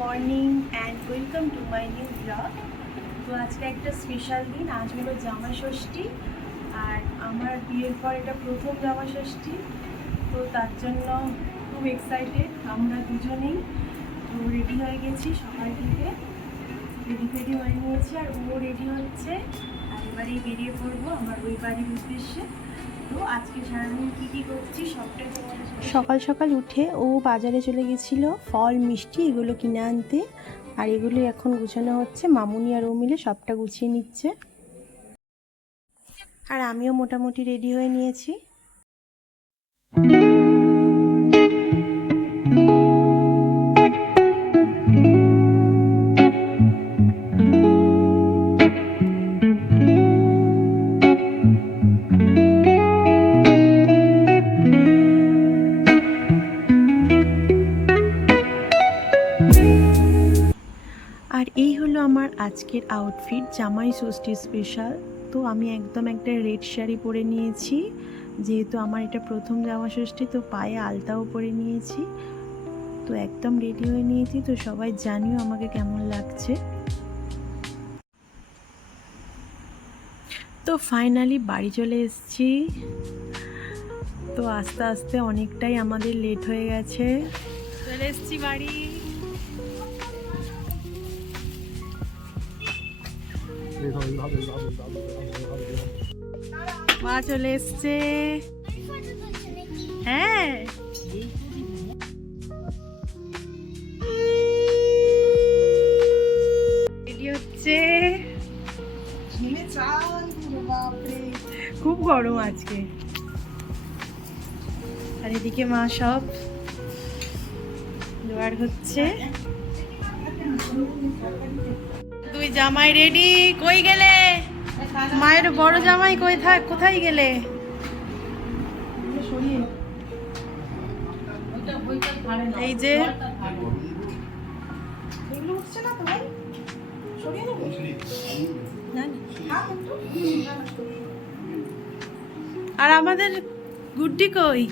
Morning and welcome to my new blog. তো আজকে একটা স্পেশাল দিন, আজ হলো জামাই ষষ্ঠী। আর আমার বিয়ের পর এটা প্রথম জামাই ষষ্ঠী, তো তার জন্য খুব এক্সাইটেড আমরা দুজনেই। তো রেডি হয়ে গেছি, সকাল থেকে রেডি হয়ে নিয়েছি, আর ও রেডি হচ্ছে। আর এবারেই বেরিয়ে পড়বো আমার ওই বাড়ির উদ্দেশ্যে। তো আজকে সারাদিন কী কী করছি সবটাই তোমাদের সাথে। সকাল সকাল উঠে ও বাজারে চলে গেছিলো ফল মিষ্টি এগুলো কিনে আনতে, আর এগুলো এখন গুছানো হচ্ছে। মামুনি আর ও মিলে সবটা গুছিয়ে নিচ্ছে, আর আমিও মোটামুটি রেডি হয়ে নিয়েছি। আর এই হলো আমার আজকের আউটফিট, জামাই ষষ্ঠী স্পেশাল। তো আমি একদম একটা রেড শাড়ি পরে নিয়েছি, যেহেতু আমার এটা প্রথম জামাই ষষ্ঠী, তো পায়ে আলতাও পরে নিয়েছি। তো একদম রেডি হয়ে নিয়েছি, তো সবাই জানিও আমাকে কেমন লাগছে। তো ফাইনালি বাড়ি চলে এসেছি। তো আস্তে আস্তে অনেকটাই আমাদের লেট হয়ে গেছে, চলে এসেছি বাড়ি। মা চলে এসছে। হ্যাঁ, রেডি হচ্ছে। খুব গরম আজকে। আর এদিকে মা সব জোগাড় হচ্ছে। তুই জামাই রেডি, কই গেলে? মায়ের বড় জামাই কোথায় গেলে? এই যে আর আমাদের গুড্ডি কই?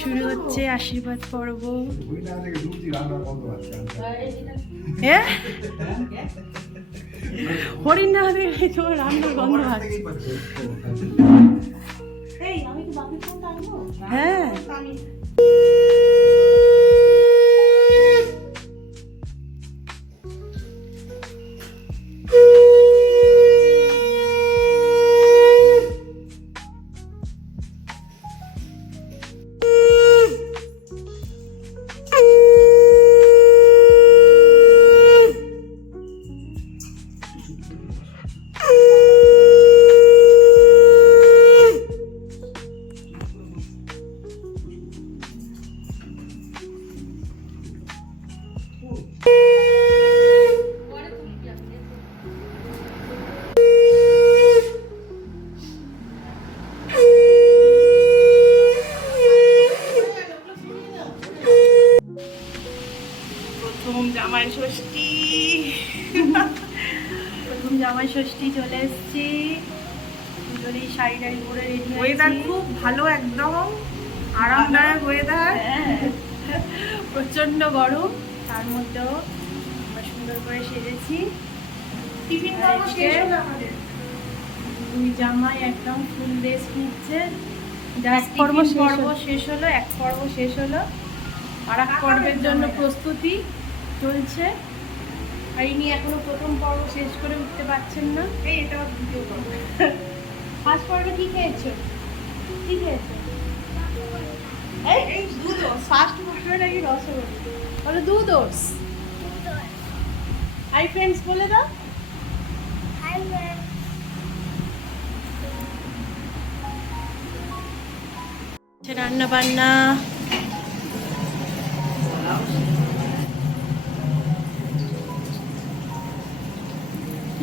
শুরু হচ্ছে আশীর্বাদ পর্ব। হরিণ না দেখলে তোমার রান্নার গন্ধ আছে। হ্যাঁ, জামাই ষষ্ঠী প্রথম জামাই ষষ্ঠী চলে এসেছি। দুজনেই শাড়ি টাড়ি পরে রেডি। ওয়েদার খুব ভালো, একদম আরামদায়ক ওয়েদার। প্রচন্ড গরম, তার মধ্যেও আমরা সুন্দর করে সেজেছি। টিফিন পর্ব শেষ হলো আমাদের। দুই জামাই একদম ফুল ড্রেস নিচ্ছে। এক পর্ব শেষ হলো, এক পর্ব শেষ হলো, আর এক পর্বের জন্য প্রস্তুতি চলছে। আর ইনি এখনো প্রথম পর্ব শেষ করে উঠতে পারছেন না। এই এটা দ্বিতীয় পর্ব। ফার্স্ট পর্বে কি খেয়েছো? কি খেয়েছো? এই দুধ। ফার্স্ট পর্বে নাকি রসগোল্লা? বলো দুধ। হাই ফ্রেন্ডস বলে দাও। Hi friends. রান্না বান্না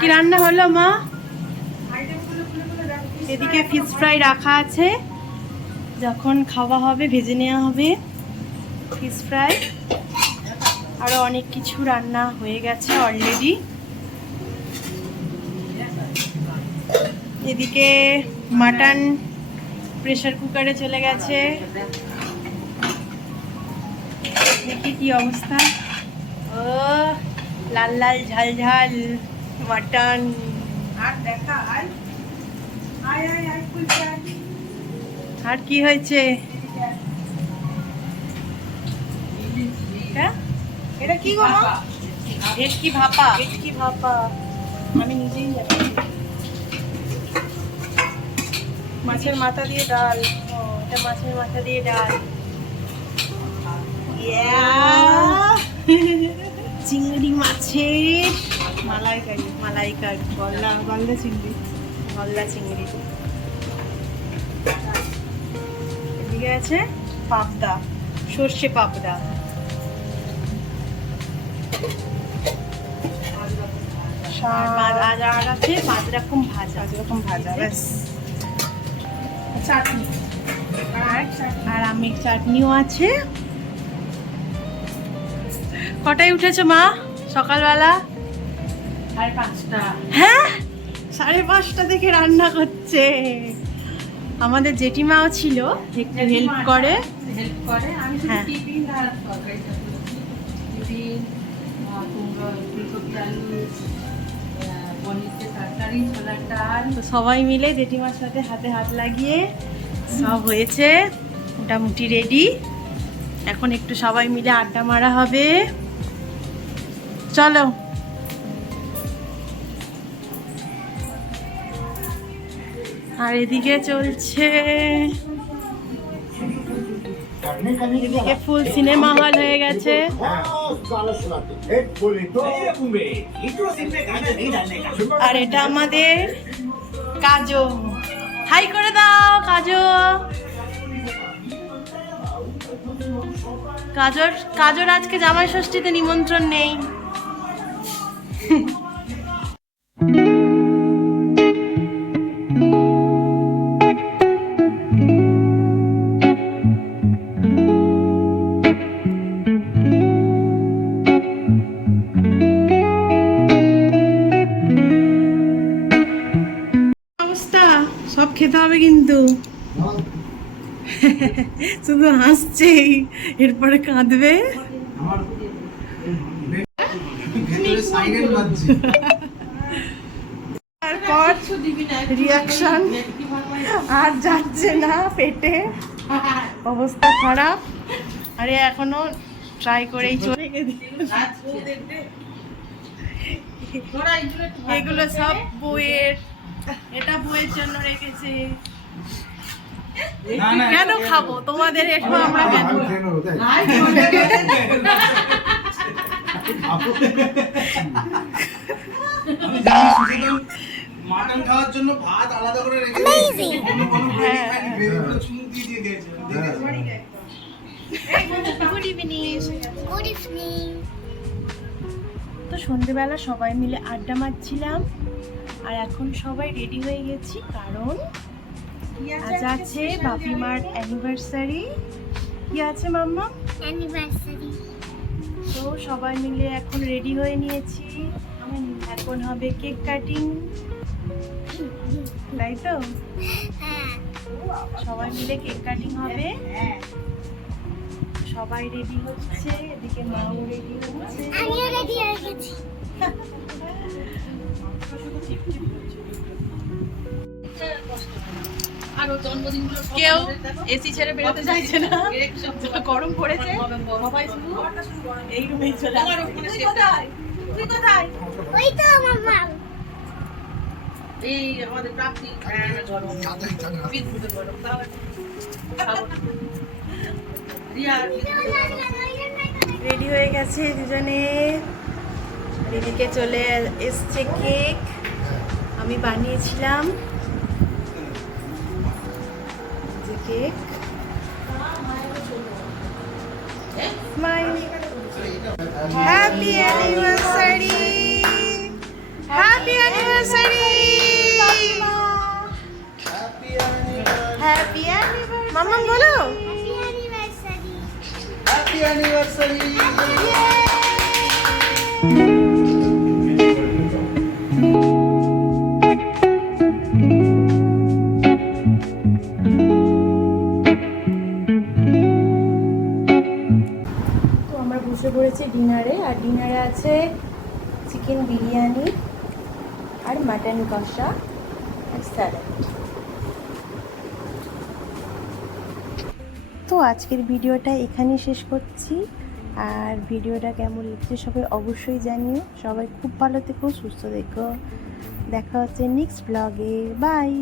কি রান্না হলো মা? এদিকে ফিশ ফ্রাই রাখা আছে, যখন খাওয়া হবে ভেজে নেওয়া হবে ফিশ ফ্রাই। আরো অনেক কিছু রান্না হয়ে গেছে অলরেডি। এদিকে মাটন প্রেসার কুকারে চলে গেছে, এদিকে কি অবস্থা, ও লাল লাল ঝাল ঝাল মাটন। আর দেখা আর কি হয়েছে, এটা কি গো? ভেটকি ভাপা, ভেটকি ভাপা আমি নিজেই জানি। মাছের মাথা দিয়ে ডাল, ও এটা মাছের মাথা দিয়ে ডাল। চিংড়ি মাছের মালাইকারি, মালাইকারি গলদা, গলদা চিংড়ি, গলদা চিংড়ি। এদিকে আছে পাবদা, সর্ষে পাবদা। আর আছে 5 রকম ভাজা, 5 রকম ভাজা, ব্যাস। চাটনি, আর আমের চাটনিও আছে। কটায় উঠেছো মা সকালবেলা? 5:30। হ্যাঁ 5:30 থেকে রান্না করছে। আমাদের জেঠিমাও ছিল, একটু হেল্প করে। আমি শুধু টিফিন আর তরকারিটা করেছি। টিফিন ফুলকপি আলু, পনিরের তরকারি, ছোলার ডাল। তো সবাই মিলে জেঠিমার সাথে হাতে হাত লাগিয়ে সব হয়েছে, মোটামুটি রেডি। এখন একটু সবাই মিলে আড্ডা মারা হবে, চলো। আর এদিকে চলছে, এদিকে ফুল সিনেমা হল হয়ে গেছে। আর এটা আমাদের কাজো, হাই করে দাও কাজো। কাজর আজকে জামাই ষষ্ঠীতে নিমন্ত্রণ নেই। অবস্থা, সব খেতে হবে কিন্তু। শুধু হাসছে, এরপরে কাঁদবে। তারপর রিয়াকশন আর যাচ্ছে না পেটে, অবস্থা খারাপ। আরে এখনো ট্রাই করেই চলে। এগুলো সব বইয়ের, এটা বইয়ের জন্য রেখেছে। কেন খাবো তোমাদের, একটু আমরা কেন মাটন খাওয়ার জন্য ভাত আলাদা করে রেখেছি। Good evening. তো সন্ধ্যেবেলা সবাই মিলে আড্ডা মারছিলাম, আর এখন সবাই রেডি হয়ে গেছি, কারণ আজ আছে বাপিমার অ্যানিভার্সারি। কি আছে মাম্মা? অ্যানিভার্সারি। তো সবাই মিলে এখন রেডি হয়ে নিয়েছি, এখন হবে কেক কাটিং, তাই তো? সবাই মিলে কেক কাটিং হবে। সবাই রেডি হচ্ছে, এদিকে মাও রেডি হচ্ছে, আমিও রেডি হয়ে গেছি। কেউ এসি ছেড়ে বেরোতে চাইছে না, গরম পড়েছে। সবাই শুধু এই রুমেই চলে আসে। তুই কোথায়? ওই তো মাম্মা, এই আমাদের প্রাপ্তি গরম, বিদ্যুতের গরম। রেডি হয়ে গেছে দুজনে, এদিকে চলে এসছে কেক, আমি বানিয়েছিলাম যে cake. Happy anniversary, happy anniversary, happy anniversary. Mamma বলো হ্যাপি অ্যানিভার্সারি। পড়েছে ডিনারে, আর ডিনারে আছে চিকেন বিরিয়ানি আর মাটন কষা আর স্যালাড। তো আজকের ভিডিওটা এখানেই শেষ করছি, আর ভিডিওটা কেমন লাগছে সবাই অবশ্যই জানিও। সবাই খুব ভালো থেকো, সুস্থ থেকো, দেখা হচ্ছে নেক্সট ব্লগে। বাই।